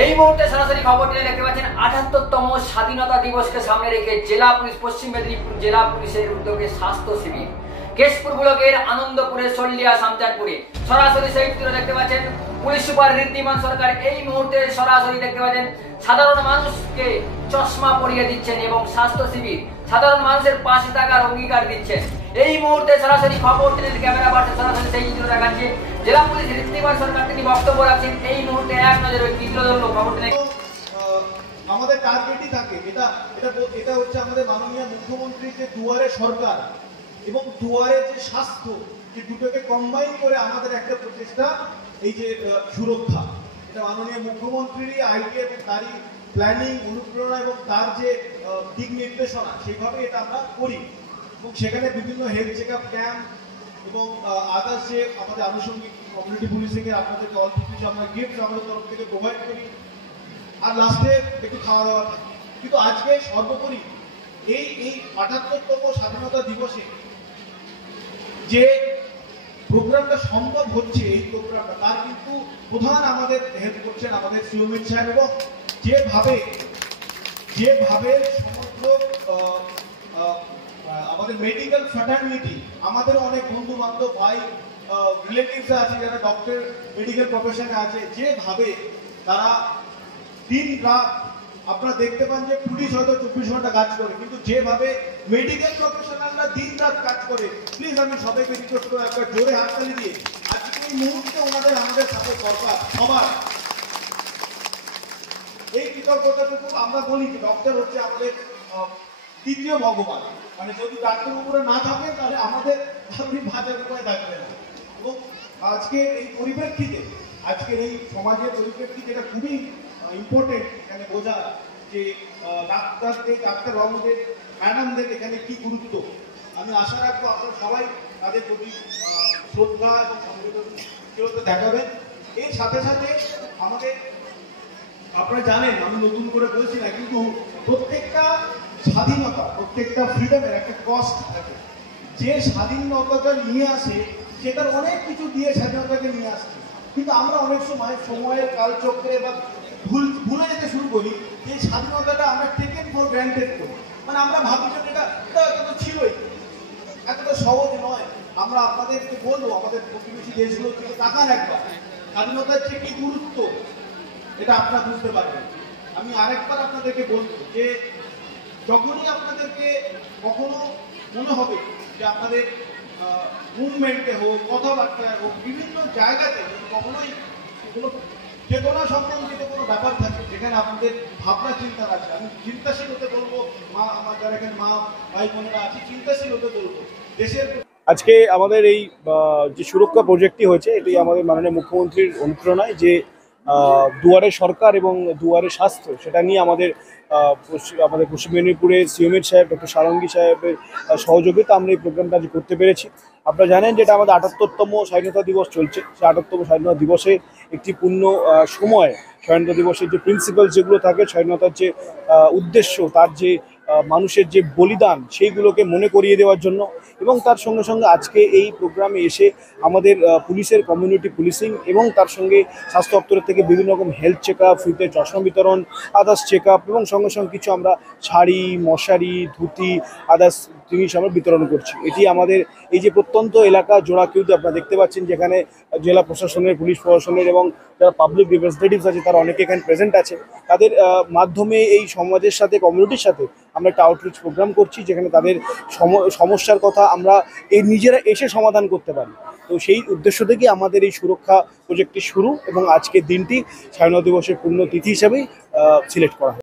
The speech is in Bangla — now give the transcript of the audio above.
এই মুহূর্তে সরাসরি খবরটি দেখতে পাচ্ছেন ৭৮তম স্বাধীনতা দিবসকে সামনে রেখে জেলা পুলিশ পশ্চিম মেদিনীপুর জেলা পুলিশের উদ্যোগে স্বাস্থ্য শিবির কেশপুর ব্লকের আনন্দপুরে সল্লিয়া শামচানপুরে সরাসরি সেই চিত্র দেখতে পাচ্ছেন পুলিশ সুপার ঋদ্ধিমান সরকার এই মুহূর্তে সরাসরি দেখতে পাচ্ছেন সাধারণ মানুষকে চশমা পরিয়ে দিচ্ছেন এবং স্বাস্থ্য শিবির সাধারণ মানুষের পাশে থাকার অঙ্গীকার দিচ্ছেন। এই মুহূর্তে সরাসরি খবর টেলির ক্যামেরা বার্তা সরাসরি সেই চিত্র দেখাচ্ছে জেলা পুলিশ ঋদ্ধিমান সরকার তিনি বক্তব্য রাখছেন। এই মুহূর্তে এক নজরে চিত্র ধরলো খবর টেলি আমাদের টার্গেটই থাকে এটা এটা এটা হচ্ছে আমাদের মাননীয় মুখ্যমন্ত্রীর যে দুয়ারে সরকার এবং দুয়ারে যে স্বাস্থ্য, যে দুটোকে কম্বাইন করে আমাদের একটা প্রচেষ্টা এই যে সুরক্ষা, এটা মাননীয় মুখ্যমন্ত্রীরই আইডিয়া এবং তারই প্ল্যানিং অনুপ্রেরণা এবং তার যে দিক নির্দেশনা সেইভাবে এটা আমরা করি এবং সেখানে বিভিন্ন হেলথ চেক আপ ক্যাম্প এবং আদার্স যে আমাদের আনুষঙ্গিক কমিউনিটি পুলিশিং এর আপনাদেরকে অল্প কিছু আমরা গিফট আমাদের তরফ থেকে প্রোভাইড করি আর লাস্টে একটু খাওয়া দাওয়া। কিন্তু আজকে সর্বোপরি এই ৭৮তম স্বাধীনতা দিবসে যে প্রোগ্রামটা সম্ভব হচ্ছে, এই প্রোগ্রামটা তার কিন্তু প্রধান আমাদের হেল্প করছেন আমাদের সিওমিত সাহেব এবং যেভাবে সমগ্র আমাদের মেডিকেল ফ্র্যাটার্নিটি, আমাদের অনেক বন্ধু বান্ধব ভাই রিলেটিভস আছে যারা ডক্টর মেডিকেল প্রফেশনে আছে, যেভাবে তারা দিন রাত আপনারা দেখতে পান যে পুলিশ হয়তো ২৪ ঘন্টা কাজ করে, কিন্তু যেভাবে মেডিকেল প্রফেশনালরা দিন রাত কাজ করে, প্লিজ আমি সবাইকে রিকোয়েস্ট করে একবার জোরে হাততালি দিয়ে আজকে এই মুহূর্তে ওনাদের আমাদের সাথে দরকার সবার। এই কৃতজ্ঞতাটুকু আমরা বলি যে ডক্টর হচ্ছে আমাদের তৃতীয় ভগবান, মানে যদি ডাক্তার উপরে না থাকেন তাহলে আমাদের আপনি ভাজার উপরে থাকবেন না। এবং আজকে এই পরিপ্রেক্ষিতে, আজকের এই সমাজের পরিপ্রেক্ষিতে এটা খুবই ইম্পর্টেন্ট এখানে বোঝা যে ডাক্তার বাবুদের ম্যাডামদের এখানে কি গুরুত্ব। আমি আশা রাখবো আপনারা সবাই তাদের প্রতি শ্রদ্ধা এবং সংবেদনশীলতা দেখাবেন। এর সাথে সাথে আমাদের আপনারা জানেন, আমি নতুন করে বলছি না, কিন্তু প্রত্যেকটা স্বাধীনতা, প্রত্যেকটা ফ্রিডমের একটা কস্ট থাকে। যে স্বাধীনতাটা নিয়ে আসে সেটার অনেক কিছু দিয়ে স্বাধীনতাকে নিয়ে আসছে, কিন্তু আমরা অনেক সময় সময়ের কালচক্রে বা ভুলে যেতে শুরু করি যে স্বাধীনতাটা আমরা টেকেন ফর গ্র্যান্টেড করি। মানে আমরা ভাবি যে এটা তো ছিলই, এতটা সহজ নয়। আমরা আপনাদেরকে বলবো আমাদের প্রতিবেশী দেশগুলোর দিকে তাকান একবার, স্বাধীনতার যে কি গুরুত্ব এটা আপনারা বুঝতে পারবেন। আমি আরেকবার আপনাদেরকে বলবো যে যখনই আপনাদেরকে কখনো মনে হবে যে আপনাদের মুভমেন্টে হোক, কথাবার্তায় হোক, বিভিন্ন জায়গাতে কখনোই কোনো চেতনা সম্বন্ধিত কোনো ব্যাপার থাকে যেখানে আপনাদের ভাবনা চিন্তা আছে, আমি চিন্তাশীল হতে বলবো। মা আমার যারা এখানে মা ভাই বোনেরা আছে, চিন্তাশীল হতে বলবো দেশের। আজকে আমাদের এই যে সুরক্ষা প্রজেক্টটি হয়েছে, এটি আমাদের মাননীয় মুখ্যমন্ত্রীর অনুপ্রেরণায় যে দুয়ারে সরকার এবং দুয়ারে স্বাস্থ্য, সেটা নিয়ে আমাদের পশ্চিম মেদিনীপুরে সিওমিত সাহেব, ডক্টর সারঙ্গী সাহেবের সহযোগিতা আমরা এই প্রোগ্রামটা আজ করতে পেরেছি। আপনারা জানেন যে এটা আমাদের ৭৮তম স্বাধীনতা দিবস চলছে। সেই ৭৮তম স্বাধীনতা দিবসে একটি পূর্ণ সময় স্বাধীনতা দিবসের যে প্রিন্সিপাল যেগুলো থাকে, স্বাধীনতার যে উদ্দেশ্য, তার যে মানুষের যে বলিদান, সেইগুলোকে মনে করিয়ে দেওয়ার জন্য এবং তার সঙ্গে সঙ্গে আজকে এই প্রোগ্রামে এসে আমাদের পুলিশের কমিউনিটি পুলিশিং এবং তার সঙ্গে স্বাস্থ্য দপ্তরের থেকে বিভিন্ন রকম হেলথ চেক আপ, ফ্রিতে চশমা বিতরণ, আদার্স চেক আপ এবং সঙ্গে সঙ্গে কিছু আমরা শাড়ি, মশারি, ধুতি, আদার্স জিনিস আমরা বিতরণ করছি। এটি আমাদের এই যে প্রত্যন্ত এলাকা জোড়াকিউতে আপনারা দেখতে পাচ্ছেন, যেখানে জেলা প্রশাসনের, পুলিশ প্রশাসনের এবং যারা পাবলিক রিপ্রেজেন্টেটিভস আছে তারা অনেকে এখানে প্রেজেন্ট আছে। তাদের মাধ্যমে এই সমাজের সাথে, কমিউনিটির সাথে আমরা একটা আউটরিচ প্রোগ্রাম করছি, যেখানে তাদের সমস্যার কথা আমরা নিজেরা এসে সমাধান করতে পারি। তো সেই উদ্দেশ্য থেকে আমাদের এই সুরক্ষা প্রজেক্টটি শুরু এবং আজকের দিনটি স্বাধীনতা দিবসের পূর্ণতিথি হিসাবেই সিলেক্ট করা হয়।